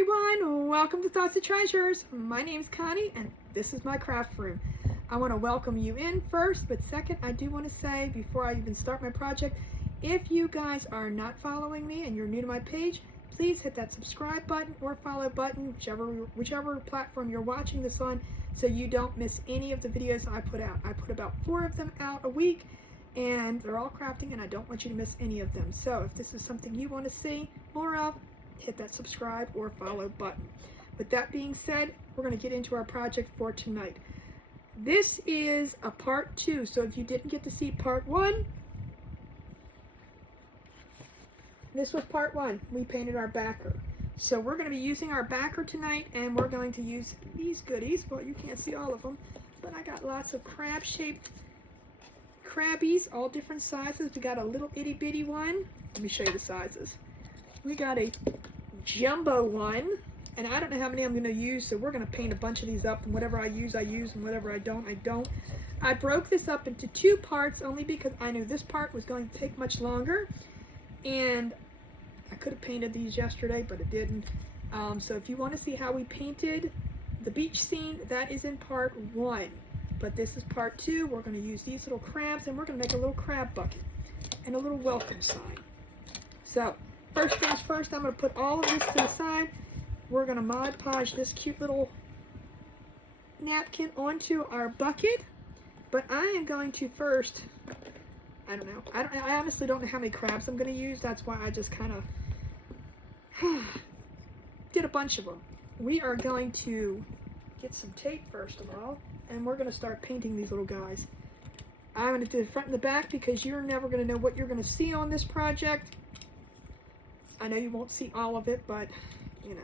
everyone, welcome to Thoughts of Treasures. My name's Connie and this is my craft room. I want to welcome you in first, but second I do want to say before I even start my project, if you guys are not following me and you're new to my page, please hit that subscribe button or follow button, whichever platform you're watching this on, so you don't miss any of the videos I put out. I put about 4 of them out a week and they're all crafting and I don't want you to miss any of them. So if this is something you want to see more of, hit that subscribe or follow button. With that being said, we're going to get into our project for tonight. This is a part 2, so if you didn't get to see part 1, this was part 1. We painted our backer. So we're going to be using our backer tonight, and we're going to use these goodies. Well, you can't see all of them, but I got lots of crab-shaped crabbies, all different sizes. We got a little itty-bitty one. Let me show you the sizes. We got a jumbo one, and I don't know how many I'm going to use, so we're going to paint a bunch of these up, and whatever I use, and whatever I don't, I don't. I broke this up into 2 parts only because I knew this part was going to take much longer, and I could have painted these yesterday, but it didn't. So if you want to see how we painted the beach scene, that is in part 1. But this is part 2. We're going to use these little crabs, and we're going to make a little crab bucket and a little welcome sign. So first things first, I'm going to put all of this to the side. We're going to Mod Podge this cute little napkin onto our bucket. But I am going to first, I don't know, I honestly don't know how many crabs I'm going to use. That's why I just kind of did a bunch of them. We are going to get some tape first of all, and we're going to start painting these little guys. I'm going to do the front and the back because you're never going to know what you're going to see on this project. I know you won't see all of it, but, you know,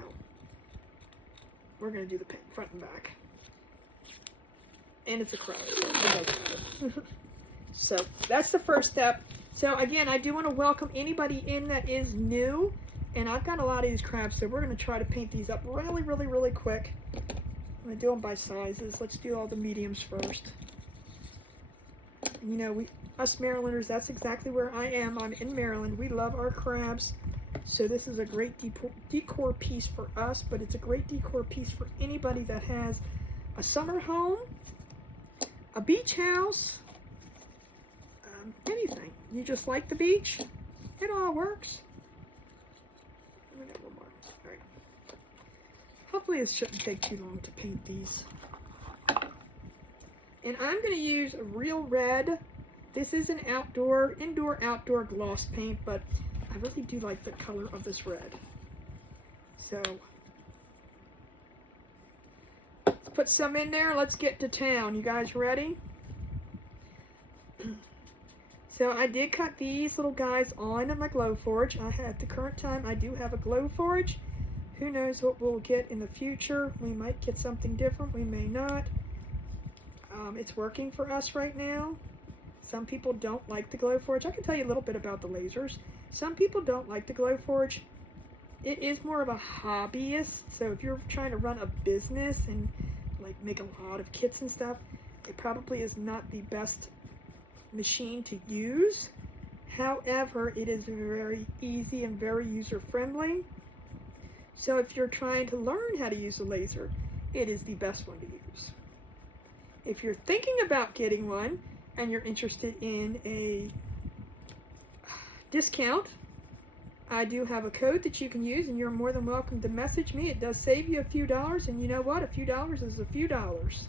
we're going to do the front and back. And it's a crowd, so it doesn't matter. So that's the first step. So again, I do want to welcome anybody in that is new. And I've got a lot of these crabs, so we're going to try to paint these up really, really, really quick. I'm going to do them by sizes. Let's do all the mediums first. You know, us Marylanders, that's exactly where I am. I'm in Maryland. We love our crabs. So this is a great decor piece for us, but it's a great decor piece for anybody that has a summer home, a beach house, anything. You just like the beach, it all works. We got one more. All right. Hopefully this shouldn't take too long to paint these. And I'm going to use Real Red. This is an indoor-outdoor gloss paint, but I really do like the color of this red. So let's put some in there. Let's get to town. You guys ready? So I did cut these little guys on my Glowforge. At the current time, I do have a Glowforge. Who knows what we'll get in the future. We might get something different. We may not. It's working for us right now. Some people don't like the Glowforge. I can tell you a little bit about the lasers. Some people don't like the Glowforge. It is more of a hobbyist. So if you're trying to run a business and like make a lot of kits and stuff, it probably is not the best machine to use. However, it is very easy and very user-friendly. So if you're trying to learn how to use a laser, it is the best one to use. If you're thinking about getting one and you're interested in a discount, I do have a code that you can use, and you're more than welcome to message me. It does save you a few dollars, and you know what? A few dollars is a few dollars.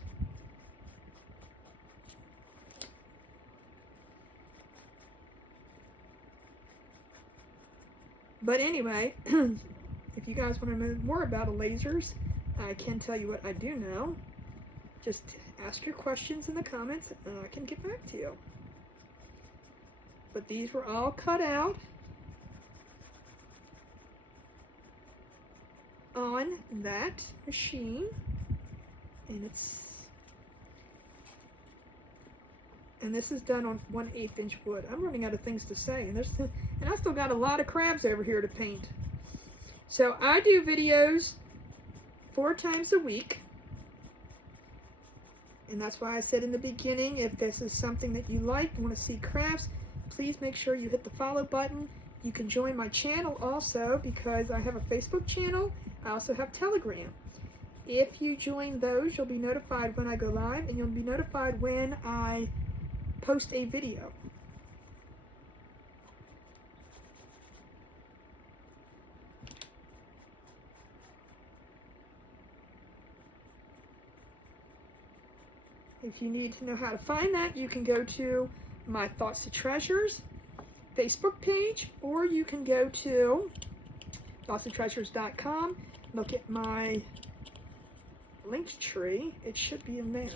But anyway, if you guys want to know more about lasers, I can tell you what I do know. Just ask your questions in the comments and I can get back to you. But these were all cut out on that machine, and this is done on 1/8 inch wood. I'm running out of things to say, and I still got a lot of crabs over here to paint. So I do videos 4 times a week. And that's why I said in the beginning, if this is something that you like, you want to see crafts, please make sure you hit the follow button. You can join my channel also, because I have a Facebook channel. I also have Telegram. If you join those, you'll be notified when I go live, and you'll be notified when I post a video. If you need to know how to find that, you can go to my Thoughts to Treasures Facebook page, or you can go to thoughtstotreasures.com, look at my link tree. It should be in there.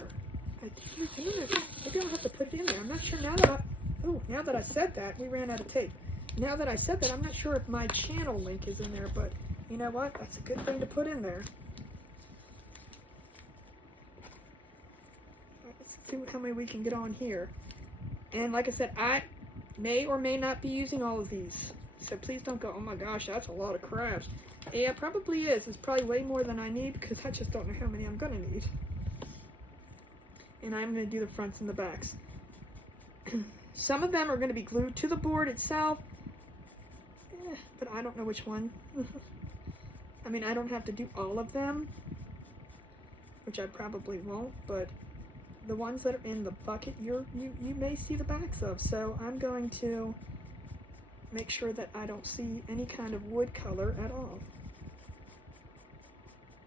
Maybe I'll have to put it in there. I'm not sure now that I said that. We ran out of tape. Now that I said that, I'm not sure if my channel link is in there, but you know what? That's a good thing to put in there. Let's see how many we can get on here. And like I said, I may or may not be using all of these. So please don't go, oh my gosh, that's a lot of crabs. Yeah, it probably is. It's probably way more than I need, because I just don't know how many I'm going to need. And I'm going to do the fronts and the backs. Some of them are going to be glued to the board itself, but I don't know which one. I mean, I don't have to do all of them, which I probably won't, but the ones that are in the bucket, you may see the backs of. So I'm going to make sure that I don't see any kind of wood color at all,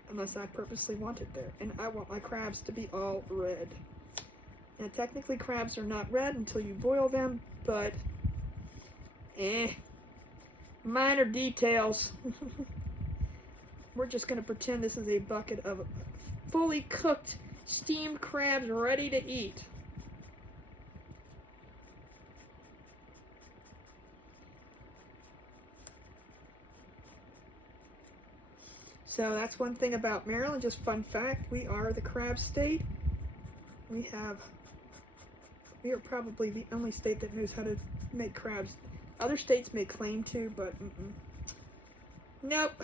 unless I purposely want it there. And I want my crabs to be all red. Now technically crabs are not red until you boil them, but minor details. We're just going to pretend this is a bucket of fully cooked steamed crabs ready to eat. So that's one thing about Maryland. Just fun fact, we are the crab state. We are probably the only state that knows how to make crabs. Other states may claim to, but nope.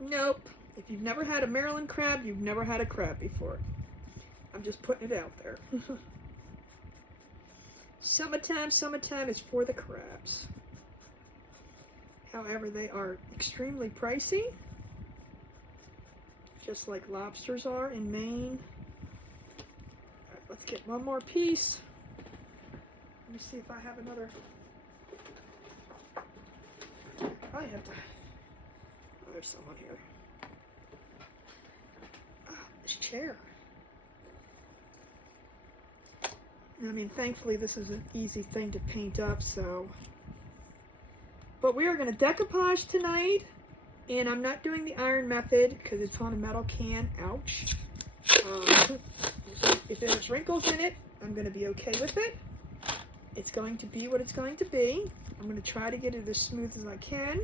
Nope. If you've never had a Maryland crab, you've never had a crab before. I'm just putting it out there. Summertime is for the crabs. However, they are extremely pricey, just like lobsters are in Maine. All right, let's get one more piece. Let me see if I have another. I have to. Oh, there's someone here. Oh, this chair. I mean, thankfully this is an easy thing to paint up, so. But we are going to decoupage tonight, and I'm not doing the iron method because it's on a metal can. Ouch. If there's wrinkles in it, I'm going to be okay with it. It's going to be what it's going to be. I'm going to try to get it as smooth as I can,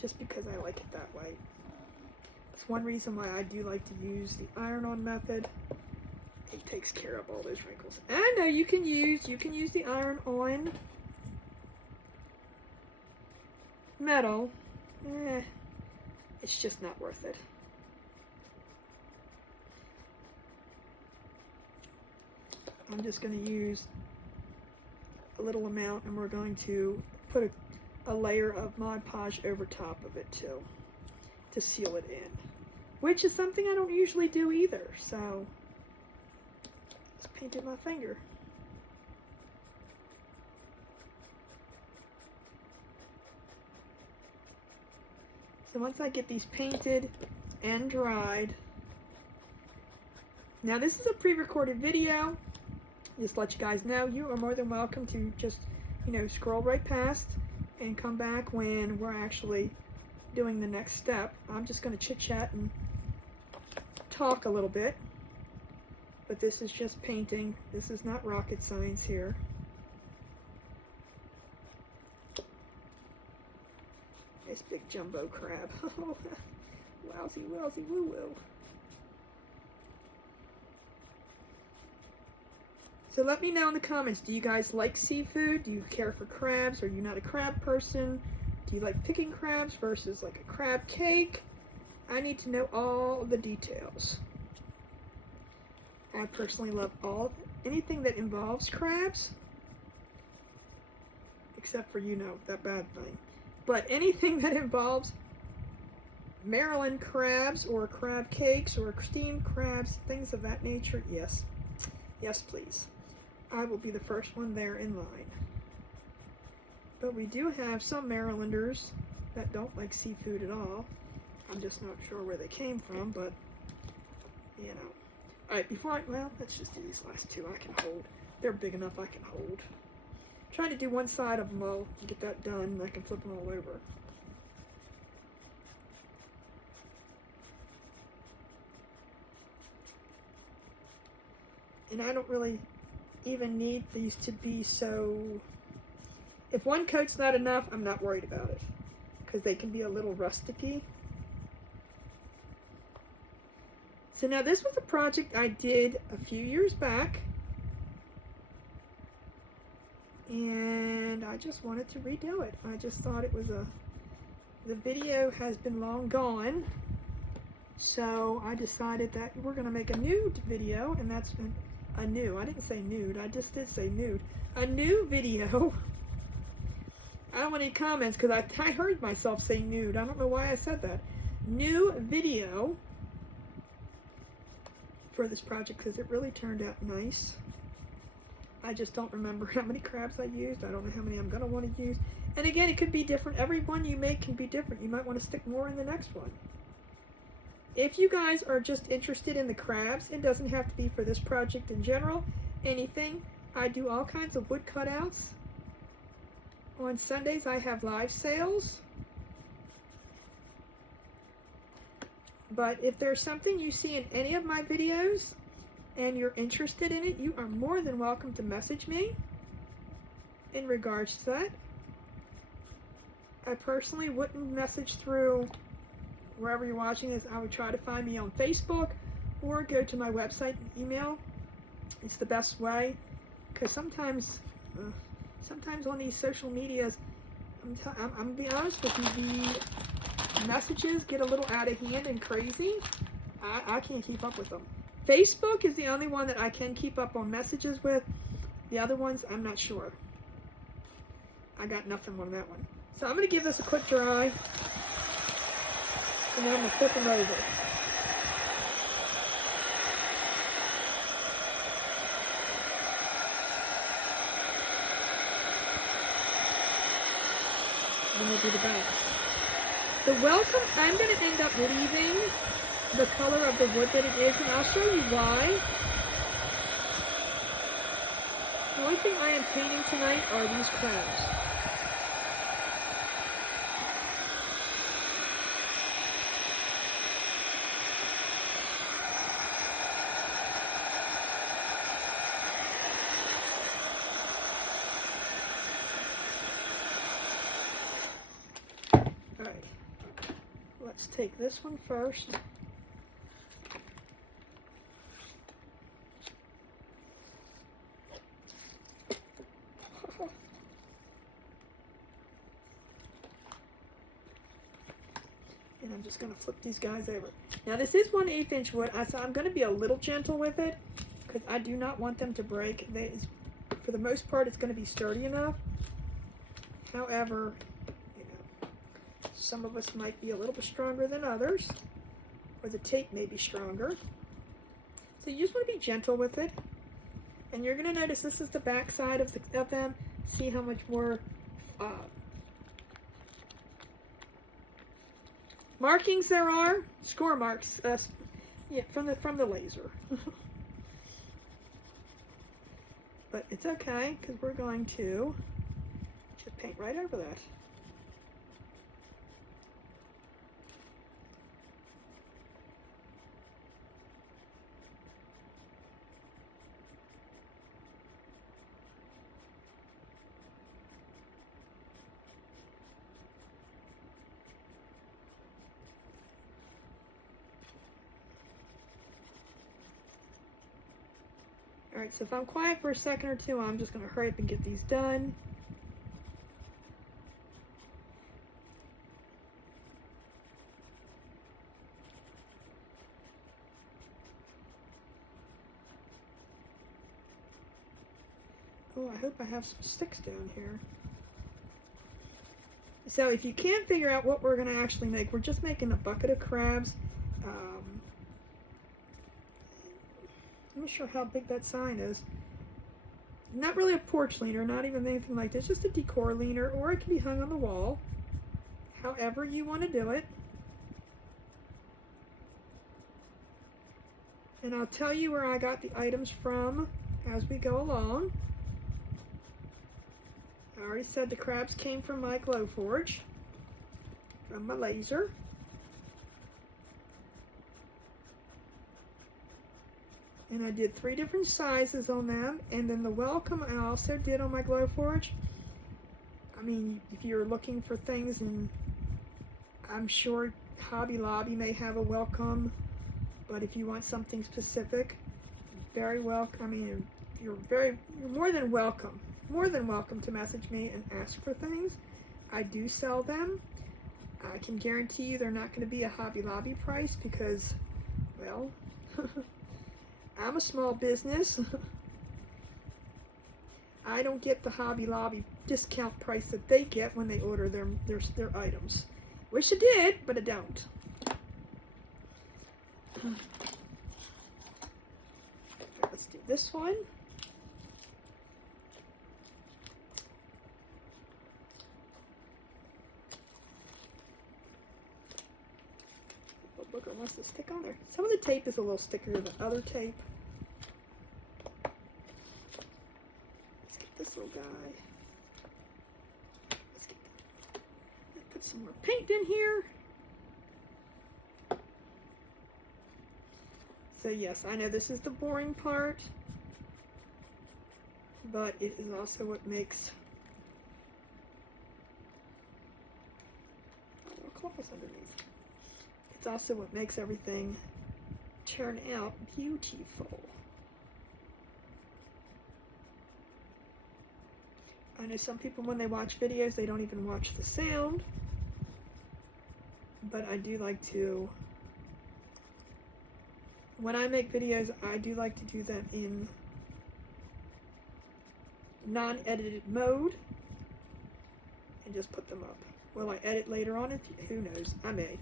just because I like it that way. That's one reason why I do like to use the iron-on method. It takes care of all those wrinkles. And I know you can use the iron-on metal. It's just not worth it. I'm just going to use a little amount, and we're going to put a layer of Mod Podge over top of it too, to seal it in, which is something I don't usually do either. So just painted my finger. So once I get these painted and dried, now this is a pre-recorded video. Just let you guys know, you are more than welcome to just, scroll right past and come back when we're actually doing the next step. I'm just going to chit-chat and talk a little bit. But this is just painting. This is not rocket science here. This big jumbo crab. Oh, wowsy, wowsy, woo-woo. So let me know in the comments, do you guys like seafood? Do you care for crabs? Are you not a crab person? Do you like picking crabs versus like a crab cake? I need to know all the details. I personally love anything that involves crabs. except for, you know, that bad thing. But anything that involves Maryland crabs or crab cakes or steamed crabs, things of that nature, yes. Yes, please. I will be the first one there in line. But we do have some Marylanders that don't like seafood at all. I'm just not sure where they came from, but, you know. Alright, well, let's just do these last two I can hold. They're big enough I can hold. I'm trying to do one side of them all and get that done, and I can flip them all over. And I don't really even need these to be so... If one coat's not enough, I'm not worried about it, because they can be a little rusticy. So now this was a project I did a few years back, and I just wanted to redo it. I just thought it was the video has been long gone, so I decided that we're going to make a nude video, and that's a new, I didn't say nude, I just did say nude, a new video. I don't want any comments because I heard myself say nude. I don't know why I said that. New video for this project because it really turned out nice. I just don't remember how many crabs I used. I don't know how many I'm going to want to use. And again, it could be different. Every one you make can be different. You might want to stick more in the next one. If you guys are just interested in the crabs, it doesn't have to be for this project in general. Anything. I do all kinds of wood cutouts. On Sundays, I have live sales. But if there's something you see in any of my videos and you're interested in it, you are more than welcome to message me in regards to that. I personally wouldn't message through wherever you're watching this. I would try to find me on Facebook or go to my website and email. It's the best way, because sometimes on these social medias, I'm gonna be honest with you, the messages get a little out of hand and crazy. I can't keep up with them. Facebook is the only one that I can keep up on messages with. The other ones, I'm not sure. I got nothing on that one. So I'm going to give this a quick dry, and then I'm going to flip them over. And we'll do the balance. The welcome, I'm going to end up leaving the color of the wood that it is, and I'll show you why. The only thing I am painting tonight are these crabs. Alright, let's take this one first. And I'm just going to flip these guys over. Now this is 1/8 inch wood, so I'm going to be a little gentle with it because I do not want them to break. For the most part, it's going to be sturdy enough. However, you know, some of us might be a little bit stronger than others, or the tape may be stronger. So you just want to be gentle with it. And you're going to notice this is the back side of them. See how much more markings there are, score marks, yeah, from the laser. But it's okay because we're going to just paint right over that. Alright, so if I'm quiet for a second or two, I'm just going to hurry up and get these done. Oh, I hope I have some sticks down here. So if you can't figure out what we're going to actually make, we're just making a bucket of crabs. I'm not sure how big that sign is. Not really a porch leaner, not even anything like this, just a decor leaner, or it can be hung on the wall. However you want to do it. And I'll tell you where I got the items from as we go along. I already said the crabs came from my Glowforge, from my laser. And I did 3 different sizes on them, and then the welcome I also did on my Glowforge. I mean, if you're looking for things, and I'm sure Hobby Lobby may have a welcome, but if you want something specific, very welcome. I mean, you're more than welcome to message me and ask for things. I do sell them. I can guarantee you they're not going to be a Hobby Lobby price because, well, I'm a small business. I don't get the Hobby Lobby discount price that they get when they order their items. Wish I did, but I don't. Okay, let's do this one. Booger wants to stick on there. Some of the tape is a little stickier than other tape. Let's get this little guy. Let's put some more paint in here. So yes, I know this is the boring part, but it is also what makes claws underneath. It's also what makes everything turn out beautiful. I know some people, when they watch videos, they don't even watch the sound, but I do like to, when I make videos, I do like to do them in non-edited mode and just put them up. Will I edit later on? Who knows? I may.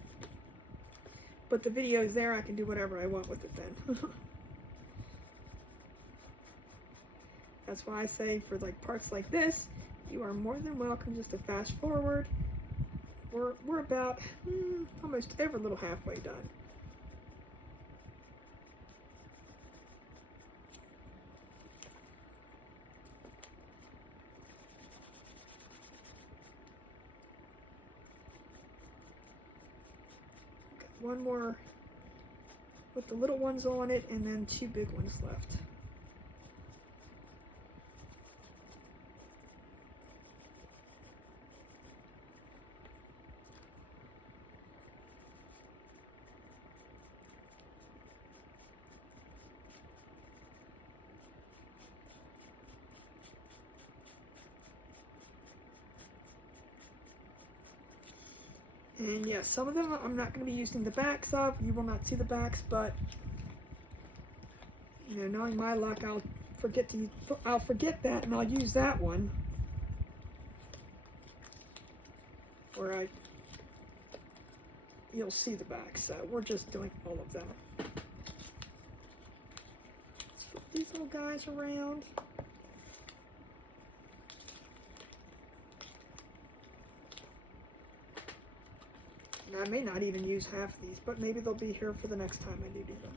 But the video is there, I can do whatever I want with it then. That's why I say for like parts like this, you are more than welcome just to fast forward. We're about almost every little halfway done. One more with the little ones on it, and then 2 big ones left. And yeah, some of them I'm not going to be using the backs of. You will not see the backs, but you know, knowing my luck, I'll forget that, and I'll use that one where you'll see the back. So we're just doing all of them. Let's flip these little guys around. And I may not even use half of these, but maybe they'll be here for the next time I do them.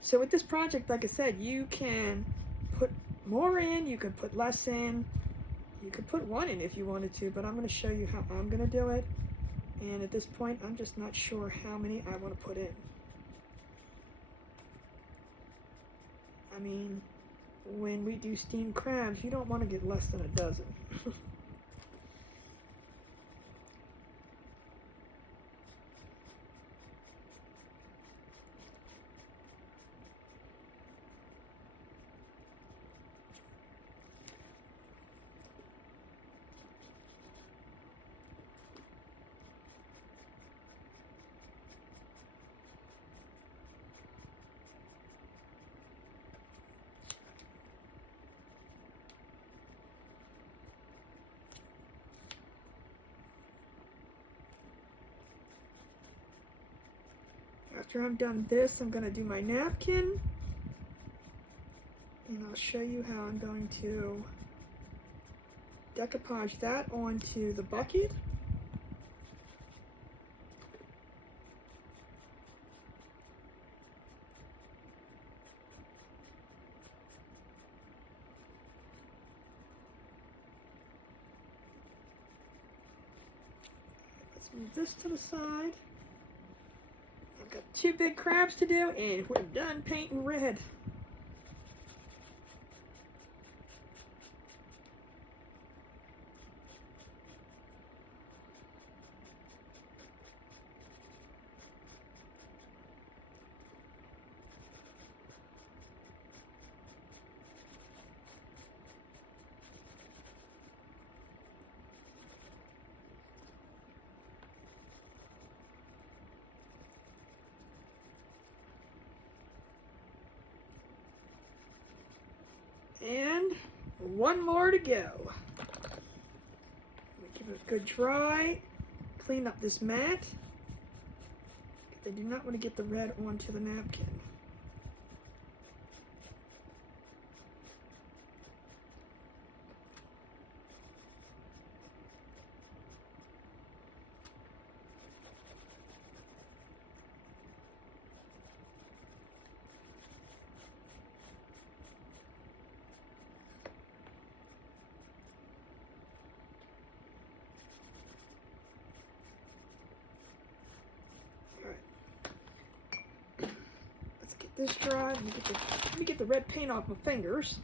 So with this project, like I said, you can put more in, you can put less in, you could put 1 in if you wanted to, but I'm going to show you how I'm going to do it. And at this point, I'm just not sure how many I want to put in. I mean, when we do steamed crabs, you don't want to get less than a dozen. after I'm done this, I'm going to do my napkin. And I'll show you how I'm going to decoupage that onto the bucket. Let's move this to the side. I've got 2 big crabs to do, and we're done painting red. And 1 more to go. Give it a good dry. Clean up this mat. They do not want to get the red onto the napkin. This dry. Let me get the red paint off my fingers.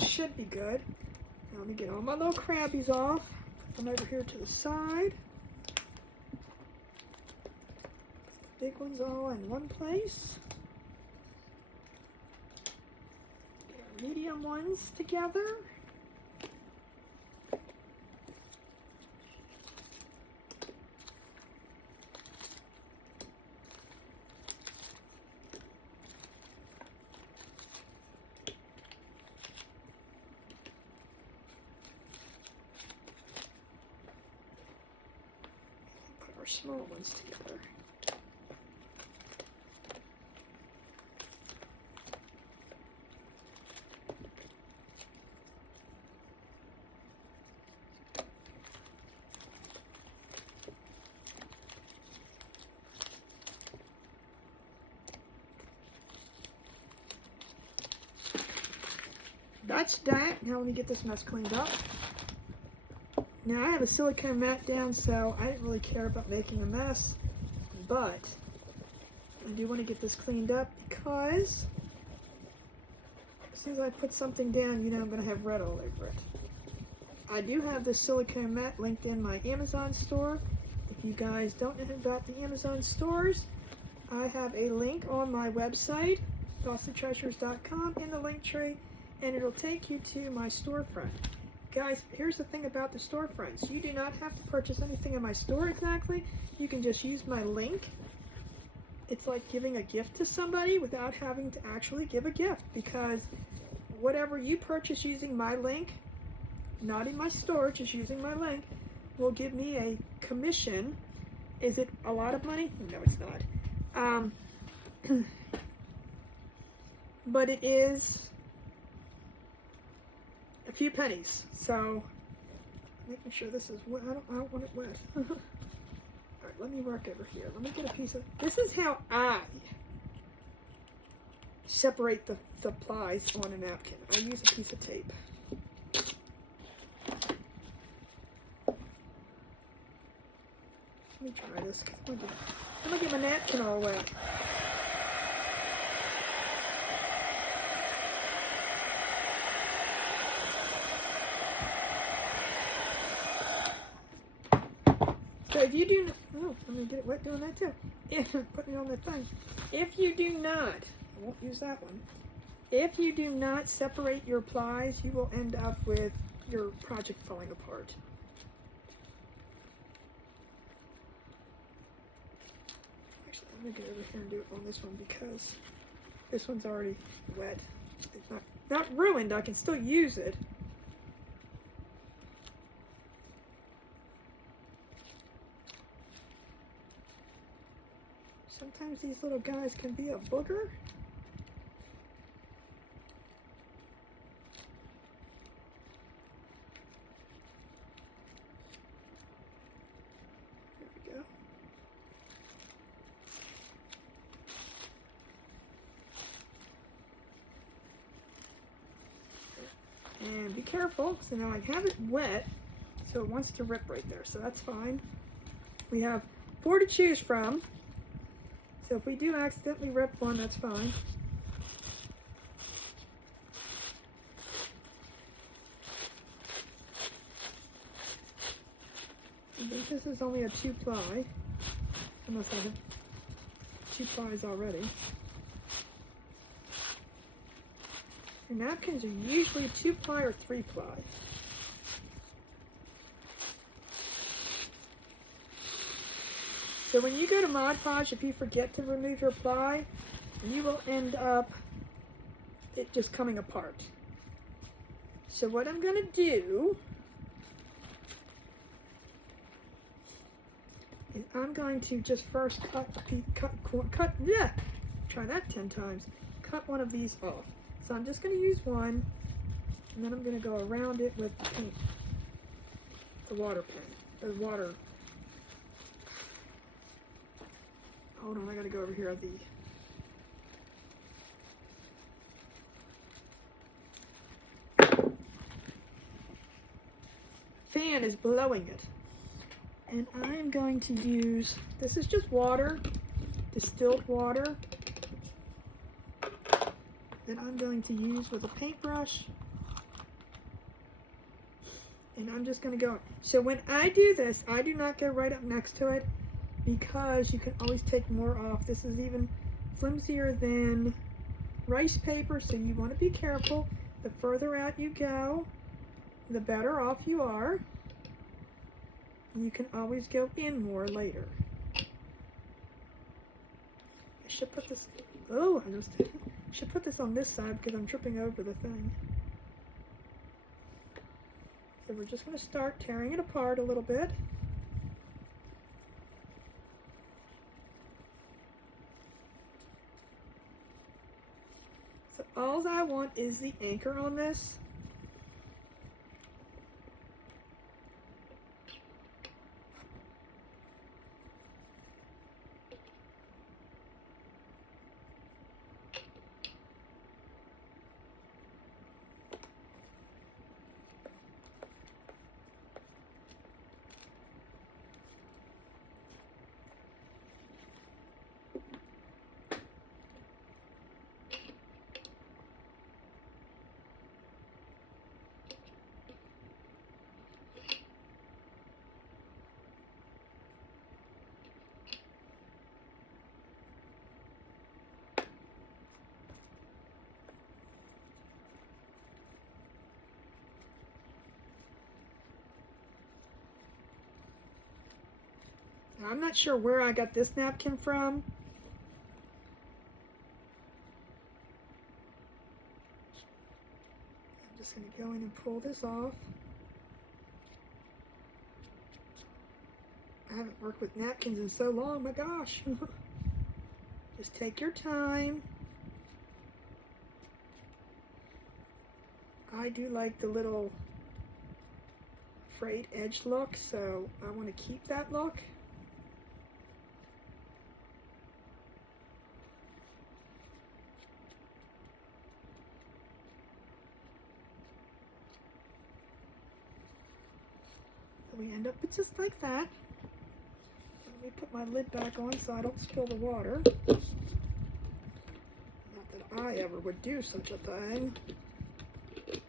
Should be good. Now let me get all my little crabbies off. Put them over here to the side. Put the big ones all in one place. Get our medium ones together. Small ones together. That's that. Now let me get this mess cleaned up. Now I have a silicone mat down, so I didn't really care about making a mess, but I do want to get this cleaned up because as soon as I put something down, you know I'm going to have red all over it. I do have this silicone mat linked in my Amazon store. If you guys don't know about the Amazon stores, I have a link on my website, CostlyTreasures.com, in the link tree, and it'll take you to my storefront. Guys, here's the thing about the storefronts. You do not have to purchase anything in my store exactly. You can just use my link. It's like giving a gift to somebody without having to actually give a gift, because whatever you purchase using my link, not in my store, just using my link, will give me a commission. Is it a lot of money? No, it's not. But it is a few pennies. So making sure this is wet. I don't want it wet. Alright, let me work over here. Let me get a piece of, this is how I separate the plies on a napkin. I use a piece of tape. Let me try this. I'm gonna get my napkin all wet. So if you do, oh, I'm gonna get it wet doing that too. Yeah, putting it on that thing. If you do not, I won't use that one. If you do not separate your plies, you will end up with your project falling apart. Actually, I'm gonna get over here and do it on this one because this one's already wet. It's not ruined. I can still use it. Sometimes these little guys can be a booger. There we go. And be careful, so now I have it wet, so it wants to rip right there, so that's fine. We have 4 to choose from. So if we do accidentally rip one, that's fine. I think this is only a 2-ply, unless I have 2 plies already. Your napkins are usually 2-ply or 3-ply. So when you go to Mod Podge, if you forget to remove your ply, you will end up it just coming apart. So what I'm going to do is I'm going to just first try that 10 times. Cut one of these off. So I'm just going to use one, and then I'm going to go around it with the paint, the water pen, the water. Hold on, I gotta go over here at the fan is blowing it. And I'm going to use, this is just water, distilled water, that I'm going to use with a paintbrush. And I'm just gonna go, so when I do this, I do not go right up next to it, because you can always take more off. This is even flimsier than rice paper, so you want to be careful. The further out you go, the better off you are. You can always go in more later. I should put this, oh, I should put this on this side because I'm tripping over the thing. So we're just going to start tearing it apart a little bit. All I want is the anchor on this. Now, I'm not sure where I got this napkin from. I'm just going to go in and pull this off. I haven't worked with napkins in so long, my gosh. Just take your time. I do like the little frayed edge look, so I want to keep that look. we end up with just like that. Let me put my lid back on so I don't spill the water. Not that I ever would do such a thing. And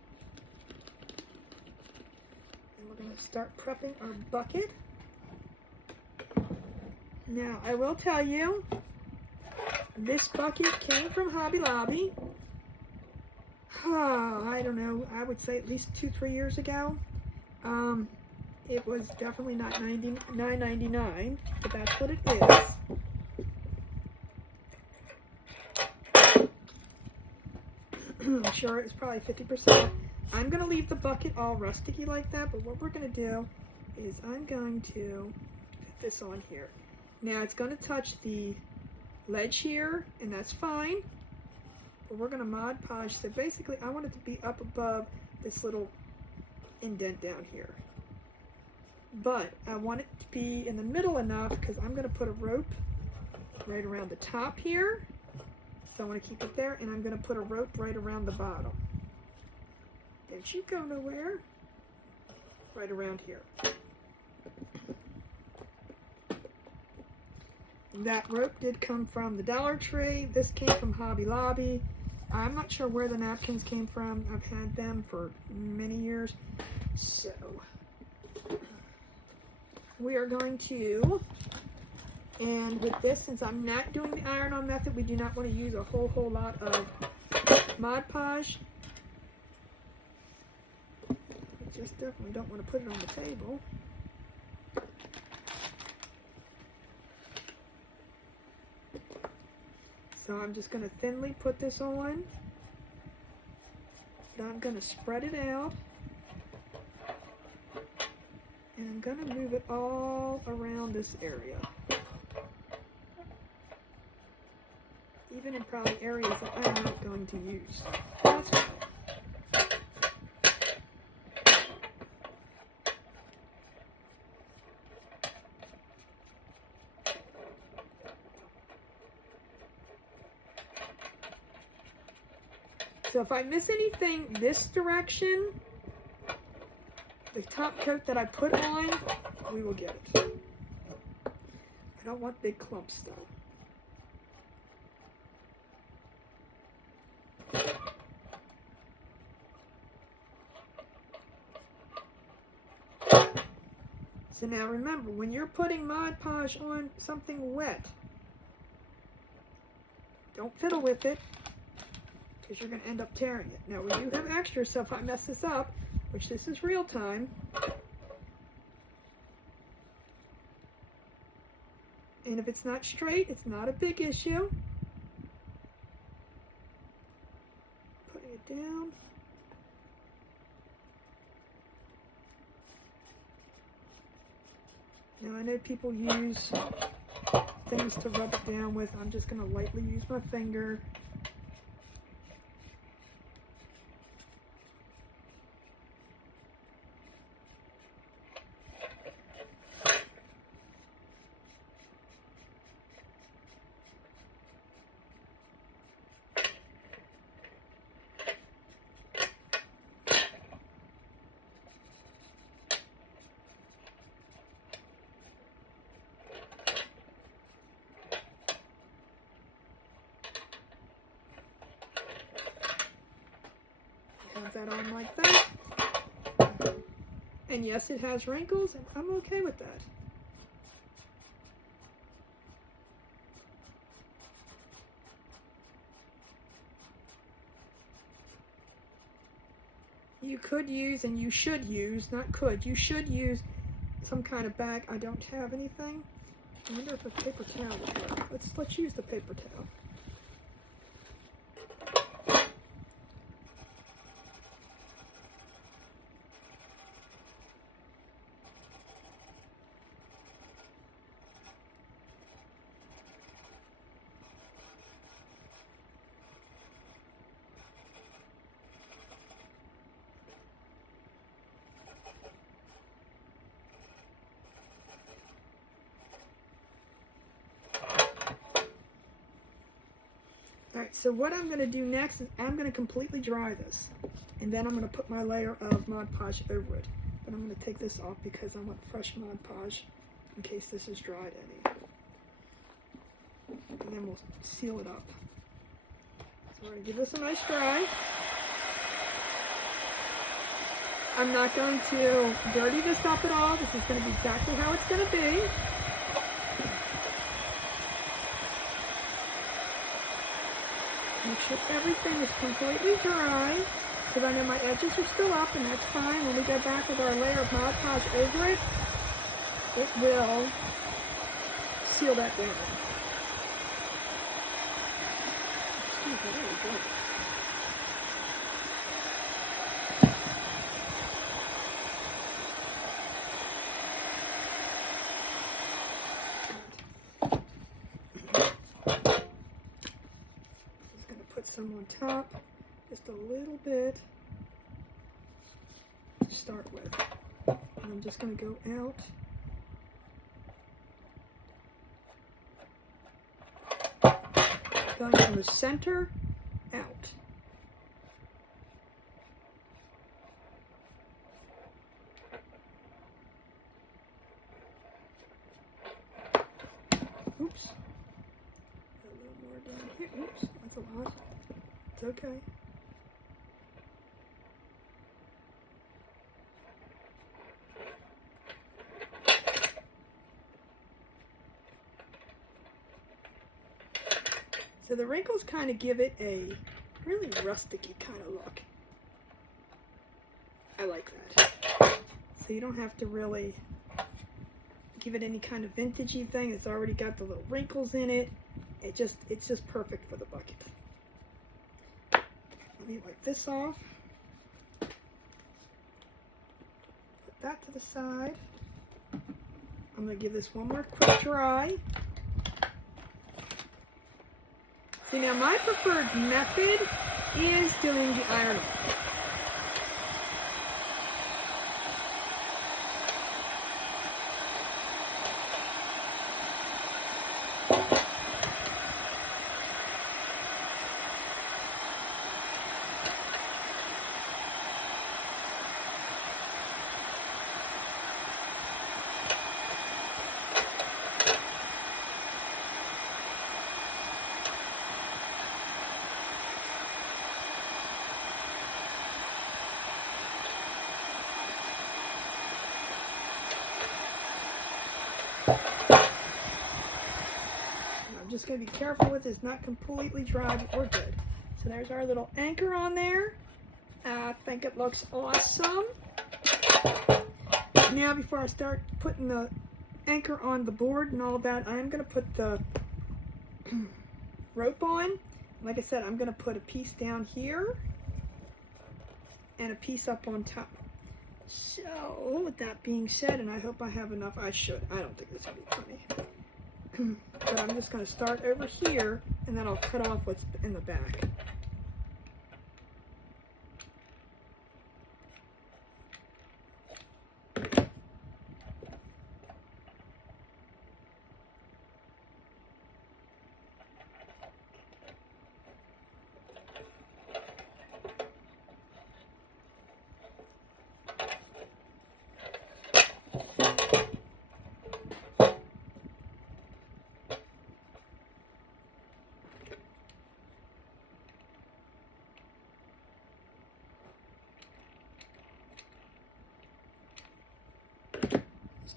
we're going to start prepping our bucket. Now, I will tell you, this bucket came from Hobby Lobby. Oh, I don't know, I would say at least 2-3 years ago. It was definitely not $9.99, but that's what it is. I'm sure it was probably 50%. I'm going to leave the bucket all rusticy like that, but what we're going to do is I'm going to put this on here. Now it's going to touch the ledge here, and that's fine. But we're going to Mod Podge. So basically, I want it to be up above this little indent down here. But I want it to be in the middle enough because I'm going to put a rope right around the top here. So I want to keep it there, and I'm going to put a rope right around the bottom. Don't you go nowhere. Right around here. That rope did come from the Dollar Tree. This came from Hobby Lobby. I'm not sure where the napkins came from. I've had them for many years. So we are going to, and with this, since I'm not doing the iron-on method, we do not want to use a whole lot of Mod Podge. We just definitely don't want to put it on the table. So I'm just going to thinly put this on. Then I'm going to spread it out. And I'm going to move it all around this area. Even in probably areas that I'm not going to use. That's fine. So if I miss anything this direction, the top coat that I put on, we will get it. I don't want big clumps though. So now remember, when you're putting Mod Podge on something wet, don't fiddle with it, because you're going to end up tearing it. Now we do have extra, so if I mess this up, which this is real time, and if it's not straight, it's not a big issue. Putting it down. Now I know people use things to rub it down with. I'm just going to lightly use my finger. Have that on like that. And yes, it has wrinkles, and I'm okay with that. You could use, and you should use, not could, you should use some kind of bag. I don't have anything. I wonder if a paper towel would work. Let's use the paper towel. Alright, so what I'm going to do next is I'm going to completely dry this. And then I'm going to put my layer of Mod Podge over it. but I'm going to take this off because I want fresh Mod Podge in case this is dried any. And then we'll seal it up. So we're going to give this a nice dry. I'm not going to dirty this up at all. This is going to be exactly how it's going to be. Make sure everything is completely dry, because I know my edges are still up, and that's fine. When we go back with our layer of Mod Podge over it, it will seal that down. There we go. Some on top, just a little bit to start with. And I'm just going to go out. Going from the center out. Oops. A little more down here. Oops, that's a lot. It's okay. So the wrinkles kind of give it a really rustic-y kind of look. I like that. So you don't have to really give it any kind of vintagey thing. It's already got the little wrinkles in it. It's just perfect for the bucket. Let me wipe this off. Put that to the side. I'm going to give this one more quick dry. See, now my preferred method is doing the iron-on. I'm just going to be careful with this, not completely dry, but we're good. So there's our little anchor on there. I think it looks awesome. Now before I start putting the anchor on the board and all that, I am going to put the rope on. Like I said, I'm going to put a piece down here and a piece up on top. So with that being said, and I hope I have enough, I should. I don't think this will be funny. But I'm just going to start over here, and then I'll cut off what's in the back.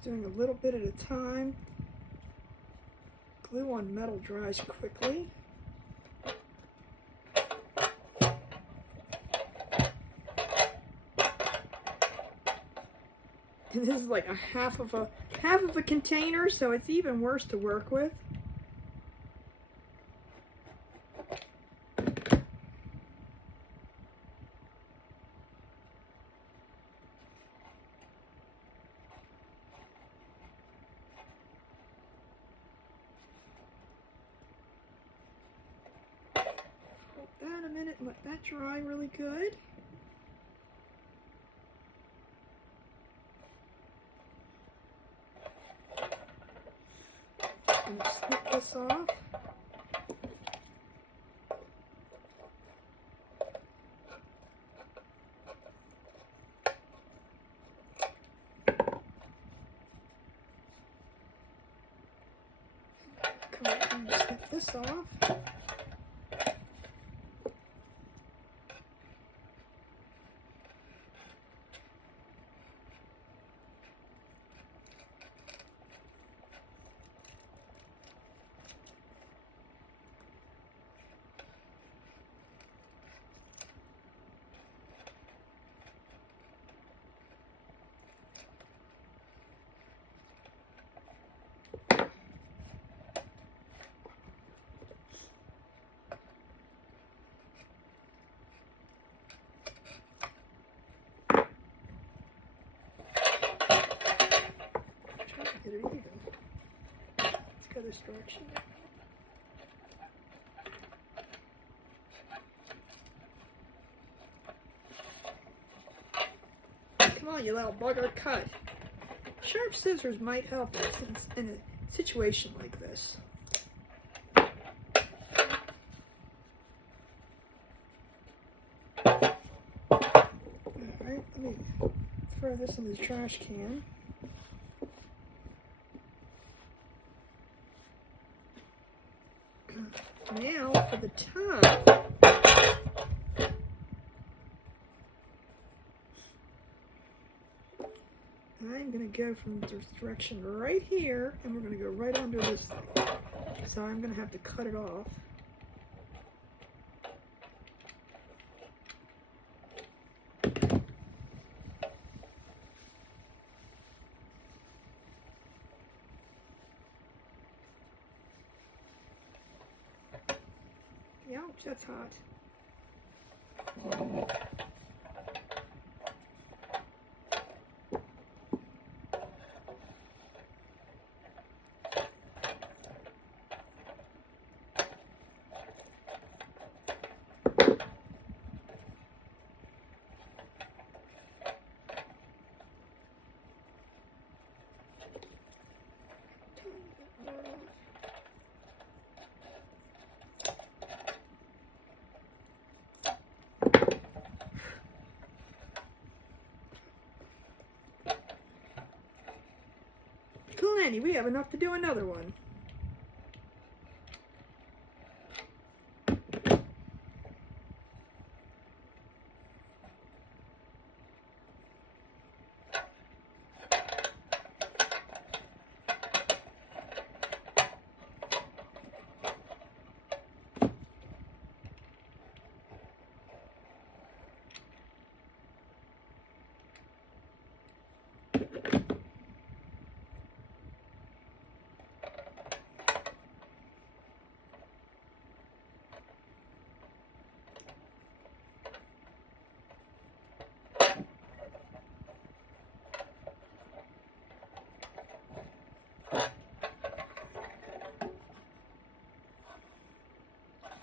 Doing a little bit at a time. Glue on metal dries quickly. And this is like a half of a container, so it's even worse to work with. That a minute and let that dry really good. I'm going to snip this off. this off. Get it even. Let's go this direction. Come on, you little bugger, cut. Sharp scissors might help us in a situation like this. Alright, let me throw this in the trash can. Now for the top, I'm going to go from this direction right here, and we're going to go right under this thing. So I'm going to have to cut it off. Ouch, that's hot. Plenty, we have enough to do another one.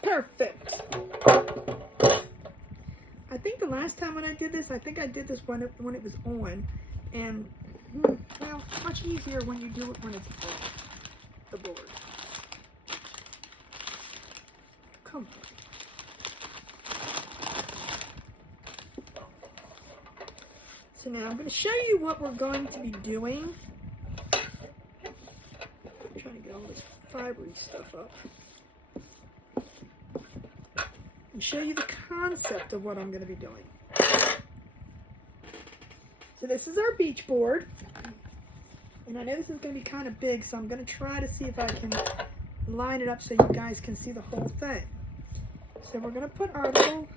Perfect. I think the last time when I did this, I think I did this when it was on, and well, much easier when you do it when it's off the board. Come on. So now I'm going to show you what we're going to be doing. I'm trying to get all this fibery stuff up. And show you the concept of what I'm going to be doing. So this is our beach board, and I know this is going to be kind of big, so I'm going to try to see if I can line it up so you guys can see the whole thing. So we're going to put our little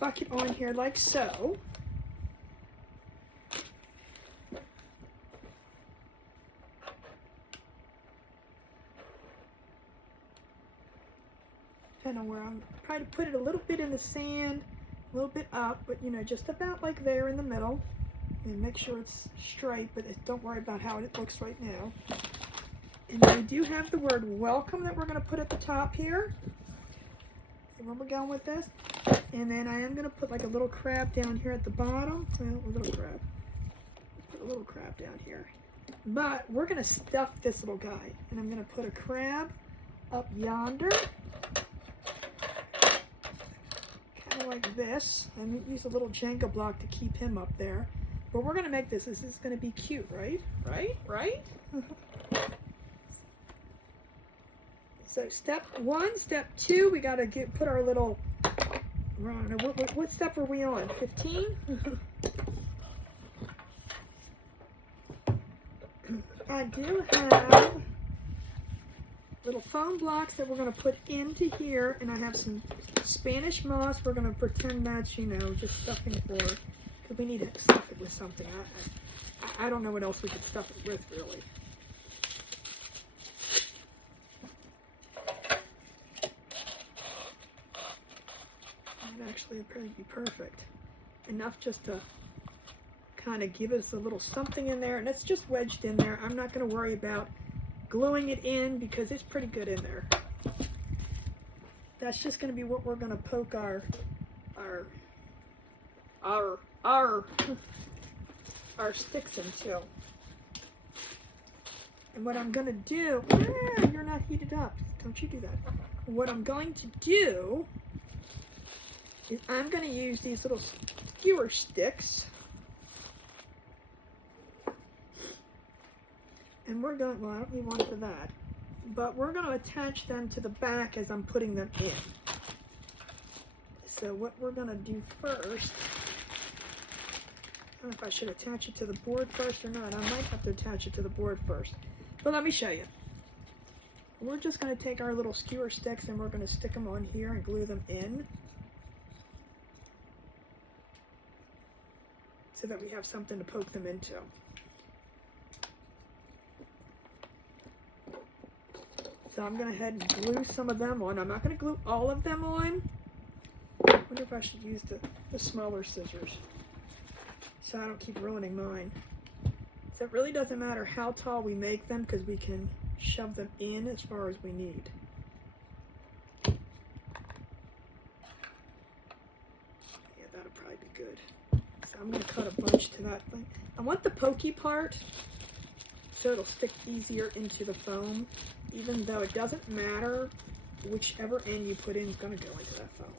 bucket on here like so. Depending on where I'm trying to put it a little bit in the sand, a little bit up, but you know, just about like there in the middle. And make sure it's straight, but don't worry about how it looks right now. And we do have the word welcome that we're going to put at the top here. See where we're going with this? And then I am going to put like a little crab down here at the bottom. Well, a little crab. Let's put a little crab down here. But we're going to stuff this little guy. And I'm going to put a crab up yonder. Kind of like this. I'm going to use a little Jenga block to keep him up there. But we're going to make this. This is going to be cute, right? Right? Right? So step 1, step 2, we got to put our little, what step are we on? 15? I do have little foam blocks that we're going to put into here, and I have some Spanish moss. We're going to pretend that's, you know, just stuffing for, because we need to stuff it with something. I don't know what else we could stuff it with, really. That'd actually probably be perfect. Enough just to kind of give us a little something in there, and it's just wedged in there. I'm not going to worry about gluing it in because it's pretty good in there. That's just going to be what we're going to poke our sticks into. And what I'm going to do, you're not heated up. Don't you do that. What I'm going to do is I'm going to use these little skewer sticks. And we're going, well, I don't need one for that. But we're going to attach them to the back as I'm putting them in. So what we're going to do first, I don't know if I should attach it to the board first or not. I might have to attach it to the board first. But let me show you. We're just going to take our little skewer sticks and we're going to stick them on here and glue them in. So that we have something to poke them into. So I'm going to head and glue some of them on. I'm not going to glue all of them on. I wonder if I should use the smaller scissors so I don't keep ruining mine. So it really doesn't matter how tall we make them because we can shove them in as far as we need. Yeah, that'll probably be good. So I'm going to cut a bunch to that thing. I want the pokey part so it'll stick easier into the foam. Even though it doesn't matter, whichever end you put in is going to go into that foam.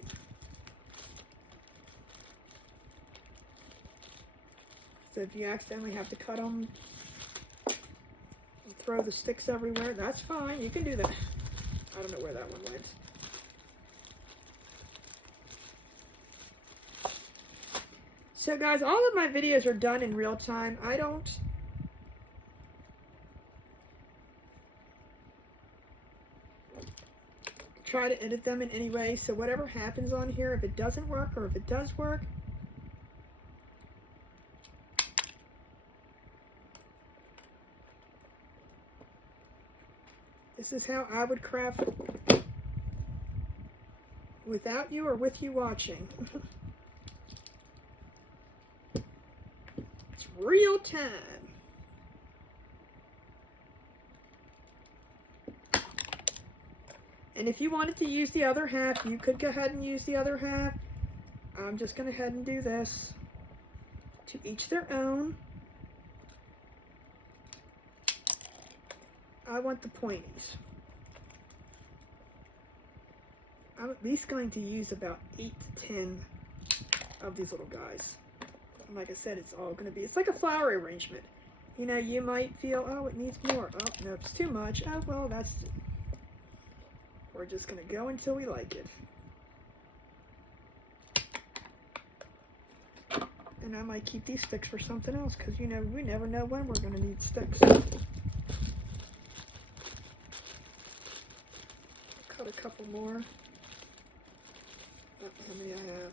So if you accidentally have to cut them and throw the sticks everywhere, that's fine. You can do that. I don't know where that one went. So guys, all of my videos are done in real time. I don't try to edit them in any way, so whatever happens on here, if it doesn't work or if it does work, this is how I would craft without you or with you watching. It's real time. And if you wanted to use the other half, you could go ahead and use the other half. I'm just going to head and do this. To each their own. I want the pointies. I'm at least going to use about 8 to 10 of these little guys. And like I said, it's all going to be, it's like a flower arrangement. You know, you might feel, oh, it needs more. Oh, no, it's too much. Oh, well, that's... We're just going to go until we like it. And I might keep these sticks for something else because, you know, we never know when we're going to need sticks. Cut a couple more. That's how many I have.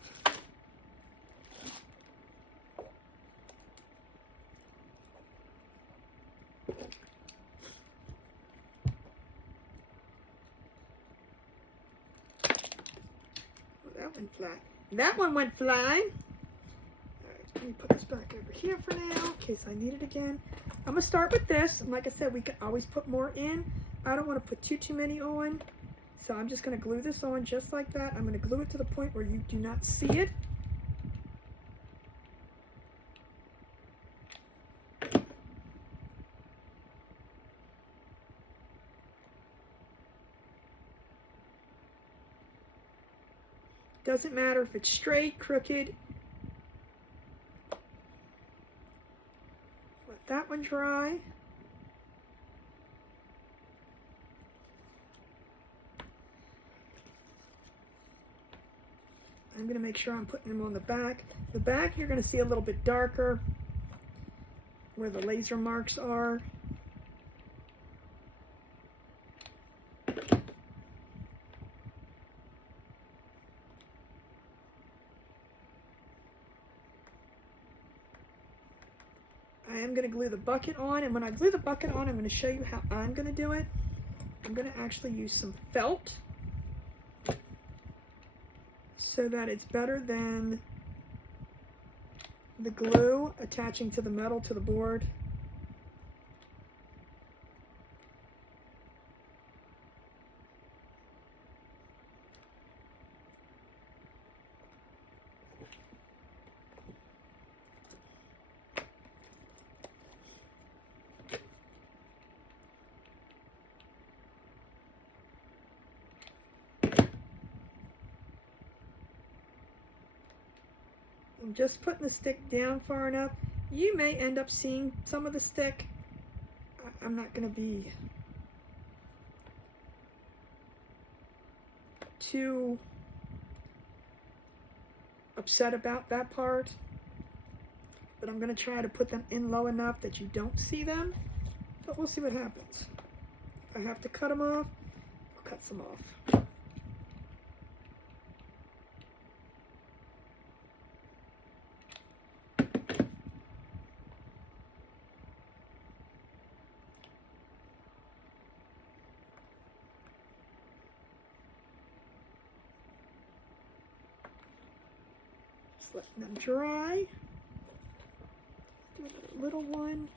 That one went flying. Alright, let me put this back over here for now in case I need it again. I'm going to start with this. And like I said, we can always put more in. I don't want to put too many on. So I'm just going to glue this on just like that. I'm going to glue it to the point where you do not see it. Doesn't matter if it's straight, crooked. Let that one dry. I'm going to make sure I'm putting them on the back. The back you're going to see a little bit darker where the laser marks are. I am going to glue the bucket on, and when I glue the bucket on, I'm going to show you how I'm going to do it. I'm going to actually use some felt so that it's better than the glue attaching to the metal to the board. I'm just putting the stick down far enough. You may end up seeing some of the stick. I'm not going to be too upset about that part, but I'm going to try to put them in low enough that you don't see them, but we'll see what happens. If I have to cut them off, I'll cut some off. Letting them dry. Do another little one.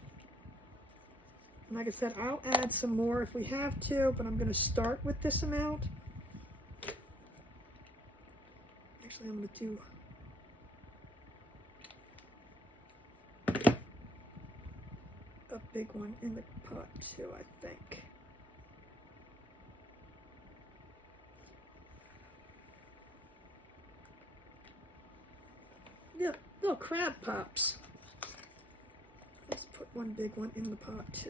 And like I said, I'll add some more if we have to, but I'm going to start with this amount. Actually, I'm going to do a big one in the pot too, I think. Yeah, little crab pops. Let's put one big one in the pot too.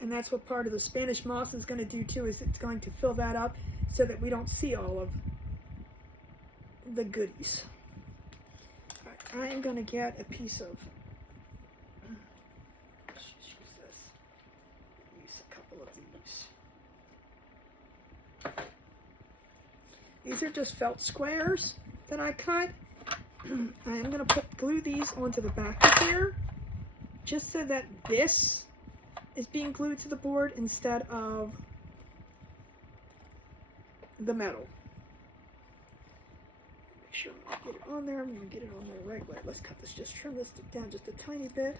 And that's what part of the Spanish moss is going to do too, is it's going to fill that up so that we don't see all of the goodies. All right, I am going to get a piece of, let's just use this, use a couple of these. These are just felt squares that I cut. I am going to glue these onto the back of here, just so that this is being glued to the board instead of the metal. Make sure I'm going to get it on there. I'm going to get it on there right way. Let's cut this, just trim this down just a tiny bit.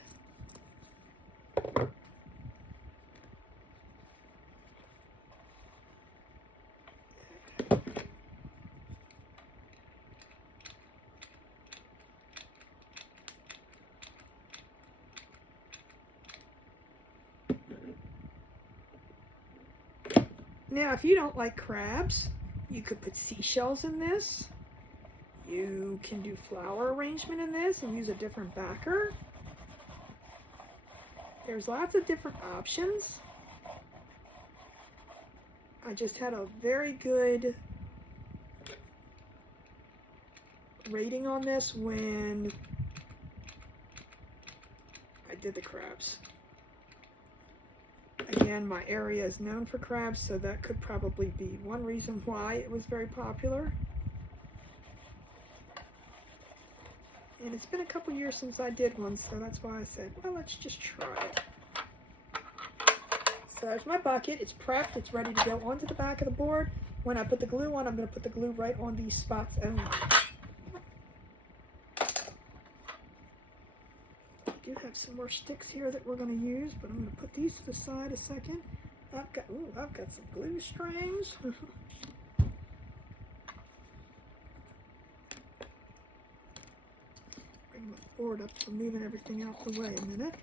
Now, if you don't like crabs, you could put seashells in this. You can do flower arrangement in this and use a different backer. There's lots of different options. I just had a very good rating on this when I did the crabs. Again, my area is known for crabs, so that could probably be one reason why it was very popular. And it's been a couple years since I did one, so that's why I said, well, let's just try it. So there's my bucket. It's prepped. It's ready to go onto the back of the board. When I put the glue on, I'm going to put the glue right on these spots only. I do have some more sticks here that we're going to use, but I'm going to put these to the side a second. I've got some glue strings. Bring my board up so I'm moving everything out the way a minute.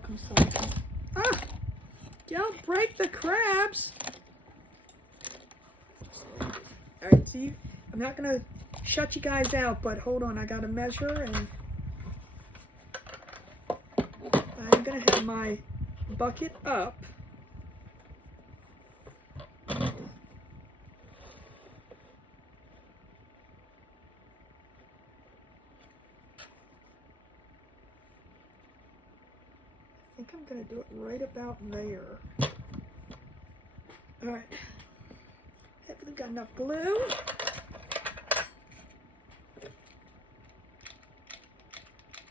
welcome, Stalker. Ah! Don't break the crabs! Alright, see, I'm not gonna shut you guys out, but hold on, I gotta measure, and I'm gonna have my bucket up. I think I'm gonna do it right about there. Alright. Haven't got enough glue.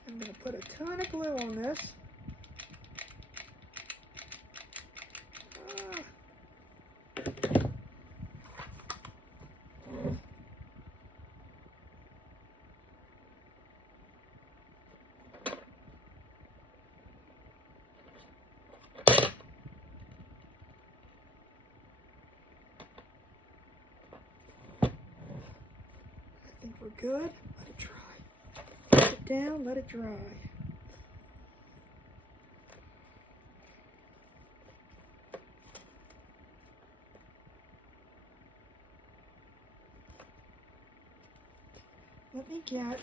I'm gonna put a ton of glue on this. I think we're good. Let it dry. Put it down, let it dry. Let me get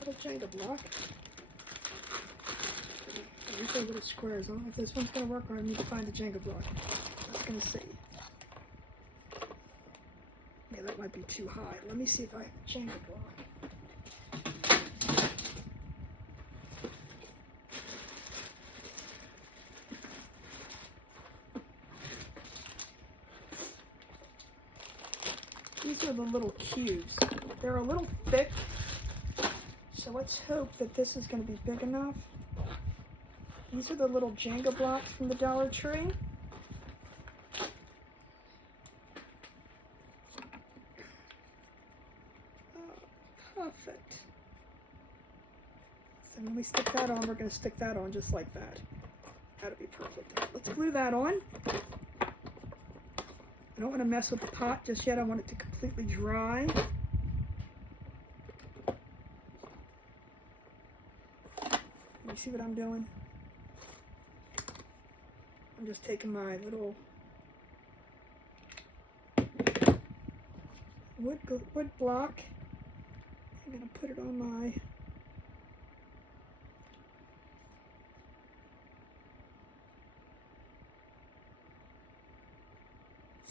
little Jenga block. These are little squares. I don't know if this one's going to work, or I need to find a Jenga block. I was going to see. Yeah, that might be too high. Let me see if I have a Jenga block. These are the little cubes. They're a little thick. So let's hope that this is going to be big enough. These are the little Jenga blocks from the Dollar Tree. Oh, perfect. So when we stick that on, we're going to stick that on just like that. That'll be perfect. Let's glue that on. I don't want to mess with the pot just yet. I want it to completely dry. You see what I'm doing? I'm just taking my little wood block. I'm going to put it on my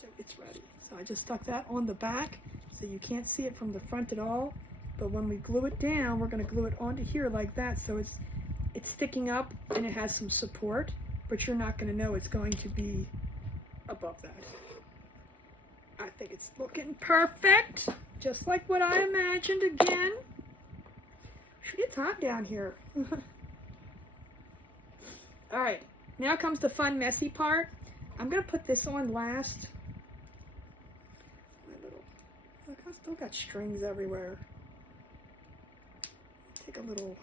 so it's ready. So I just stuck that on the back so you can't see it from the front at all. But when we glue it down, we're going to glue it onto here like that, so it's sticking up and it has some support, but you're not going to know it's going to be above that. I think it's looking perfect, just like what I imagined again. It's hot down here. All right, now comes the fun, messy part. I'm going to put this on last. Look, I still got strings everywhere. Take a little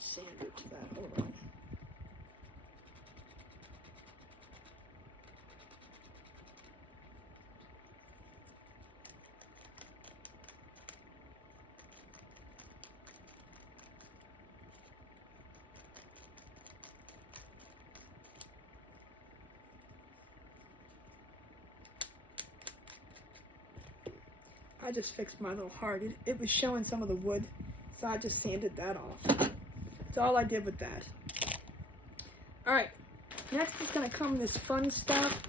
sander to that. Hold on. I just fixed my little heart. It was showing some of the wood, so I just sanded that off. That's all I did with that. All right, next is gonna come this fun stuff.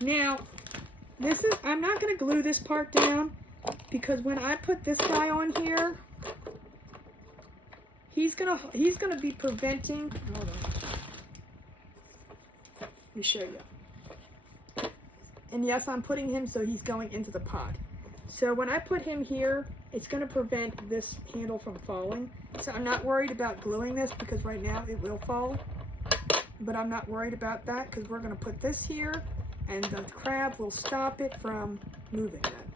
Now, I'm not gonna glue this part down because when I put this guy on here, he's gonna be preventing. Hold on. Let me show you. And yes, I'm putting him so he's going into the pot. So when I put him here, it's going to prevent this handle from falling. So I'm not worried about gluing this because right now it will fall. But I'm not worried about that because we're going to put this here and the crab will stop it from moving that.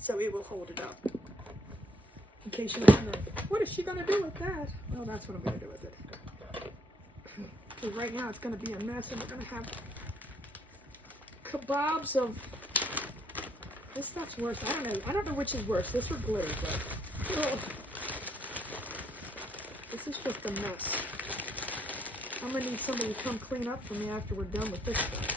So it will hold it up. case you're wondering, what is she going to do with that? Well, that's what I'm going to do with it. Because right now it's going to be a mess, and we're going to have kebabs of... This stuff's worse. I don't know. I don't know which is worse, this or glitter, but... Ugh. This is just a mess. I'm going to need somebody to come clean up for me after we're done with this stuff.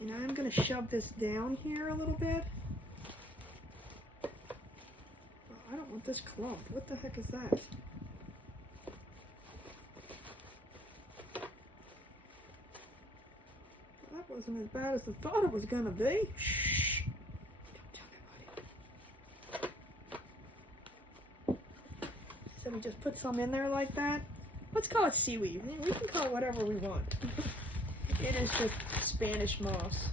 And I'm going to shove this down here a little bit. Oh, I don't want this clumped. What the heck is that? That wasn't as bad as I thought it was going to be. Shh. Don't tell nobody. So we just put some in there like that. Let's call it seaweed. We can call it whatever we want. It is just Spanish moss.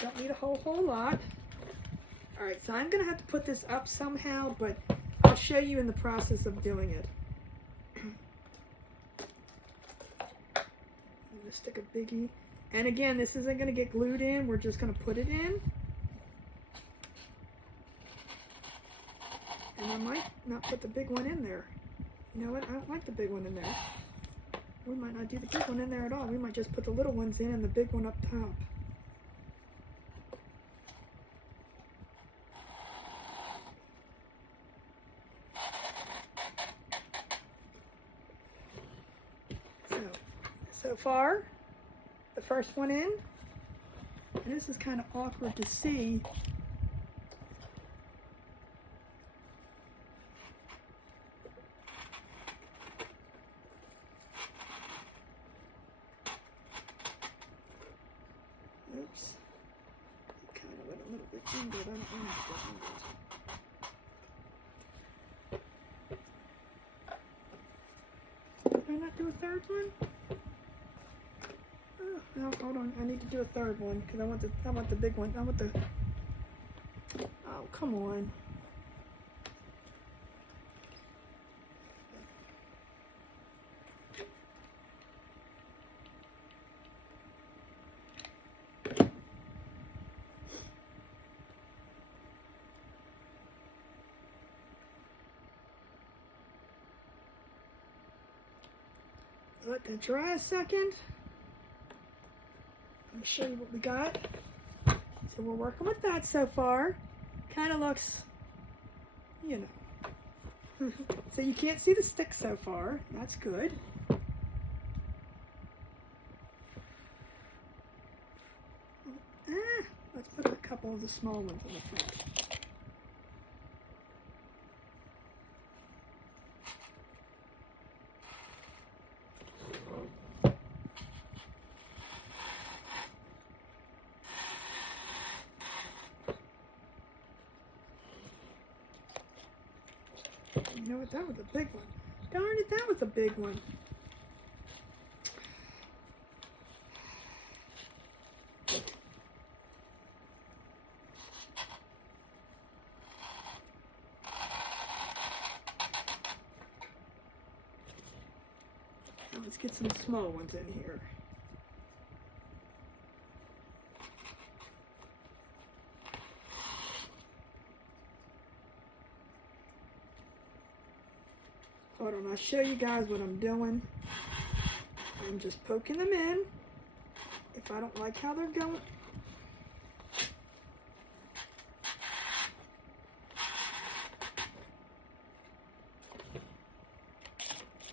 Don't need a whole lot. Alright, so I'm going to have to put this up somehow, but I'll show you in the process of doing it. I'm going to stick a biggie. And again, this isn't going to get glued in. We're just going to put it in. And I might not put the big one in there. You know what? I don't like the big one in there. We might not do the big one in there at all. We might just put the little ones in and the big one up top. So far, the first one in, and this is kind of awkward to see. Oops. Kind of went a little bit in, but I don't want to get in. Did I not do a third one? Oh, no, hold on. I need to do a third one because I want the big one. I want the... Oh, come on. Let that dry a second. Let me show you what we got. So we're working with that so far. Kind of looks, you know. So you can't see the stick so far. That's good. Let's put a couple of the small ones in the front. You know what? That was a big one. Darn it, that was a big one. Now let's get some small ones in here. Hold on, I'll show you guys what I'm doing. I'm just poking them in. If I don't like how they're going,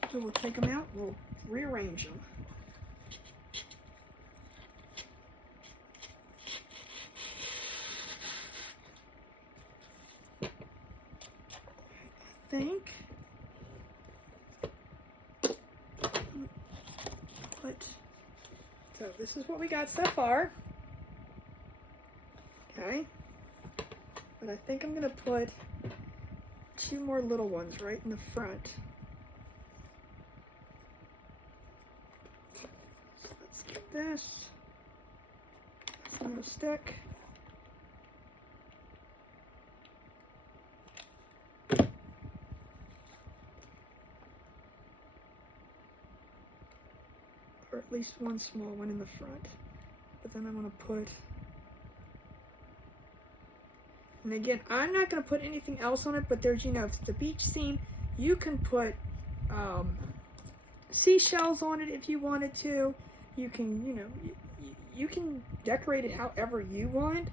so we'll take them out, we'll rearrange them. I think. So this is what we got so far. Okay. But I think I'm going to put 2 more little ones right in the front. So let's get this. It's going to stick. Or at least one small one in the front. But then I'm going to put And again, I'm not going to put anything else on it, but there's, you know, if it's a beach scene, you can put seashells on it if you wanted to. You can, you know, you can decorate it however you want.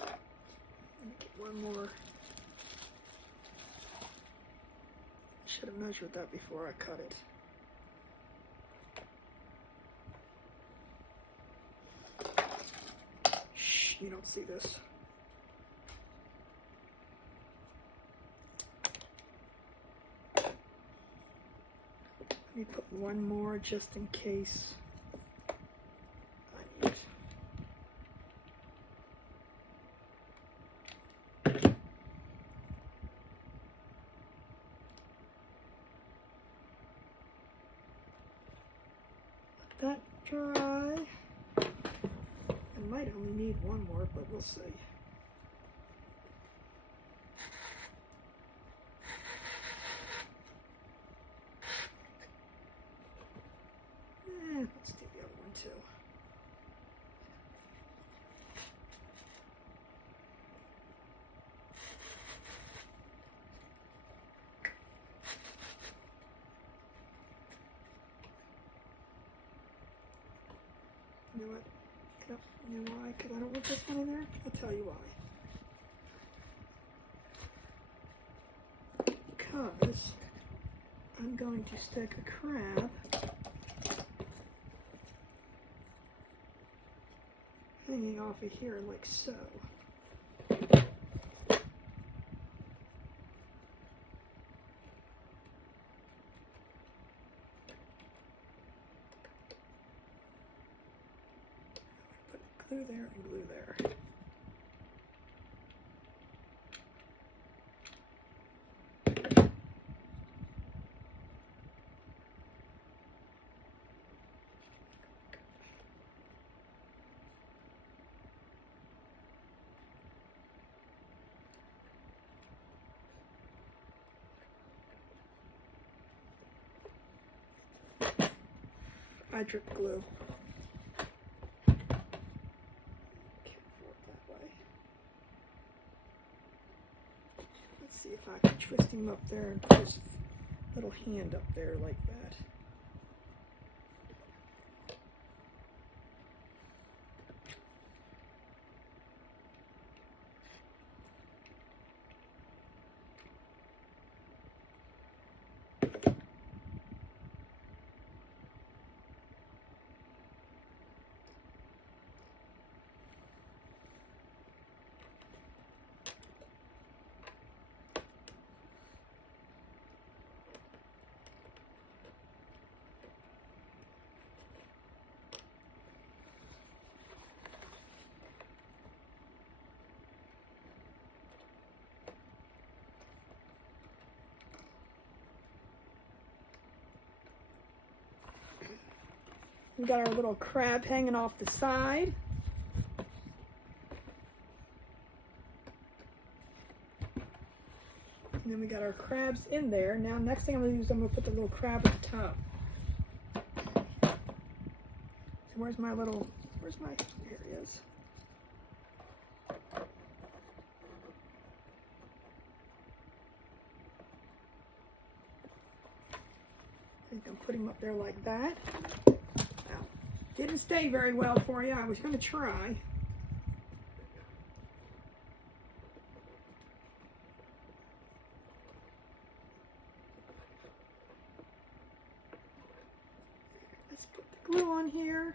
Let me get one more. I should have measured that before I cut it. Shh, you don't see this. Let me put one more just in case I need. Let that dry. I might only need one more, but we'll see. Let's do the other one too. You know what? You know why? Because I don't want this one in there. I'll tell you why. Because I'm going to stick a crab hanging off of here like so. Put glue there and glue there. I drip glue. Can't pour it that way. Let's see if I can twist him up there and put his little hand up there like that. We got our little crab hanging off the side. And then we got our crabs in there. Now next thing I'm going to do is I'm going to put the little crab at the top. So where's my, here he is. I think I'm putting him up there like that. Didn't stay very well for you. I was going to try. Let's put the glue on here.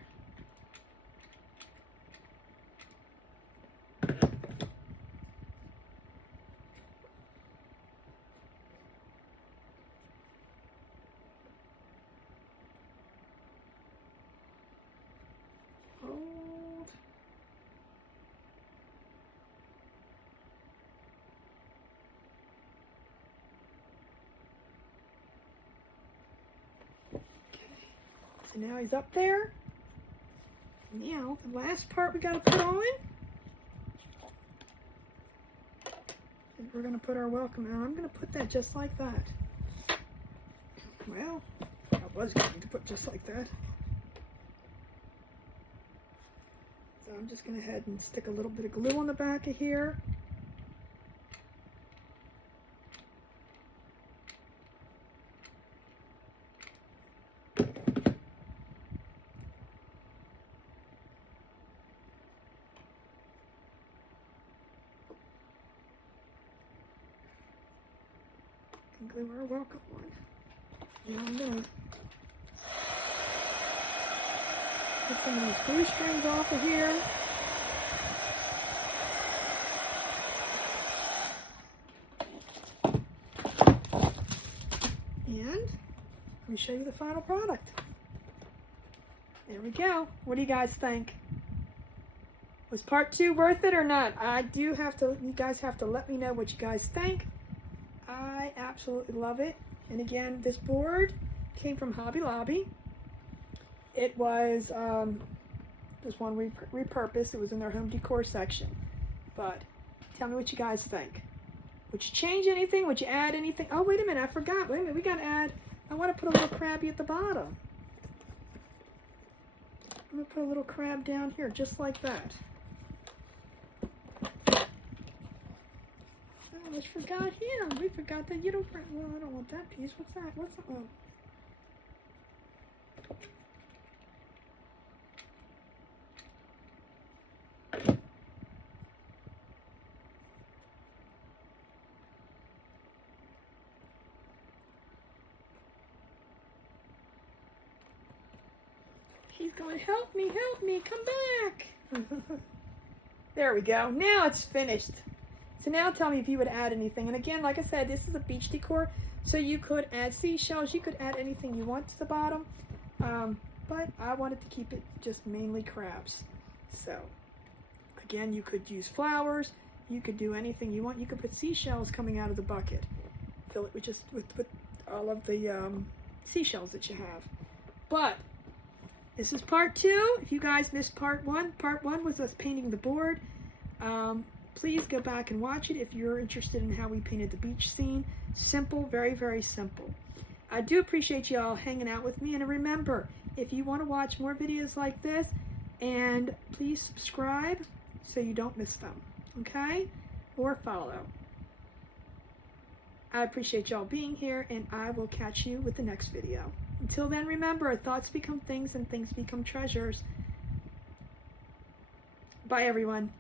So now he's up there. Now, the last part we got to put on. And we're going to put our welcome on. I'm going to put that just like that. Well, I was going to put just like that. I'm just going to head and stick a little bit of glue on the back of here. And glue our welcome one. Now I'm going to get some of these glue strings off of here. And let me show you the final product. There we go. What do you guys think? Was part 2 worth it or not? You guys have to let me know what you guys think. I absolutely love it. And again, this board came from Hobby Lobby. It was just one repurposed. It was in their home decor section. But tell me what you guys think. Would you change anything? Would you add anything? Oh, wait a minute, I forgot. Wait a minute, we gotta add, I wanna put a little crabby at the bottom. I'm gonna put a little crab down here, just like that. Oh, I forgot him. We forgot that. You don't, well, I don't want that piece. What's that? What's that one? He's going, help me, come back. There we go. Now it's finished. So now tell me if you would add anything. And again, like I said, this is a beach decor, so you could add seashells. You could add anything you want to the bottom. But I wanted to keep it just mainly crabs. So again, you could use flowers. You could do anything you want. You could put seashells coming out of the bucket. Fill it with just with all of the seashells that you have. But this is part 2. If you guys missed part 1 was us painting the board. Please go back and watch it if you're interested in how we painted the beach scene. Simple, very, very simple. I do appreciate y'all hanging out with me. And remember, if you want to watch more videos like this, and please subscribe so you don't miss them, okay? Or follow. I appreciate y'all being here, and I will catch you with the next video. Until then, remember, thoughts become things and things become treasures. Bye, everyone.